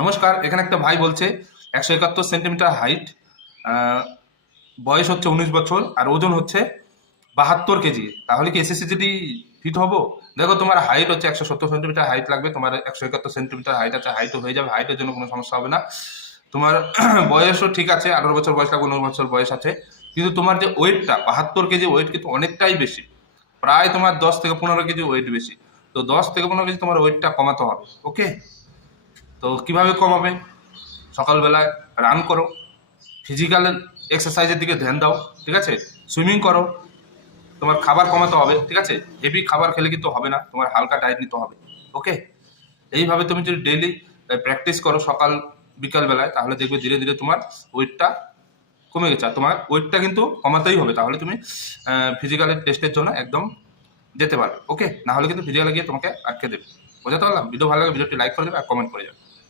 নমস্কার। এখানে একটা ভাই বলছে 171 সেন্টিমিটার হাইট, বয়স হচ্ছে 19 বছর, আর ওজন হচ্ছে 72 কেজি। তাহলে কি এসএসসি যদি ফিট হবো? দেখো, তোমার হাইট হচ্ছে 170 সেন্টিমিটার হাইট লাগবে, তোমার 171 সেন্টিমিটার হাইট আছে, হাইটও হয়ে যাবে, হাইটের জন্য কোনো সমস্যা হবে না। তোমার বয়সও ঠিক আছে, 18 বছর বয়স লাগবে, 19 বছর বয়স আছে। কিন্তু তোমার যে ওয়েটটা 72 কেজি, ওয়েট কিন্তু অনেকটাই বেশি, প্রায় তোমার 10 থেকে 15 কেজি ওয়েট বেশি। তো 10 থেকে 15 কেজি তোমার ওয়েটটা কমাতে হবে। ওকে, তো কিভাবে কমাবে? সকালবেলায় রান করো, ফিজিক্যাল এক্সারসাইজের দিকে ধ্যান দাও, ঠিক আছে? সুইমিং করো। তোমার খাবার কমাতে হবে, ঠিক আছে? হেভি খাবার খেলে কিন্তু হবে না, তোমার হালকা ডায়েট নিতে হবে। ওকে, এইভাবে তুমি যদি ডেইলি প্র্যাকটিস করো সকাল বিকাল বেলায়, তাহলে দেখবে ধীরে ধীরে তোমার ওয়েটটা কমে গেছে। আর তোমার ওয়েটটা কিন্তু কমাতেই হবে, তাহলে তুমি ফিজিক্যালের টেস্টের জন্য একদম যেতে পারবে। ওকে, না হলে কিন্তু ফিজিক্যালে গিয়ে তোমাকে আটকে দেবে। বোঝাতে পারলাম? ভিডিও ভালো লাগে ভিডিওটি লাইক করে দেবে আর কমেন্ট করে যাবে।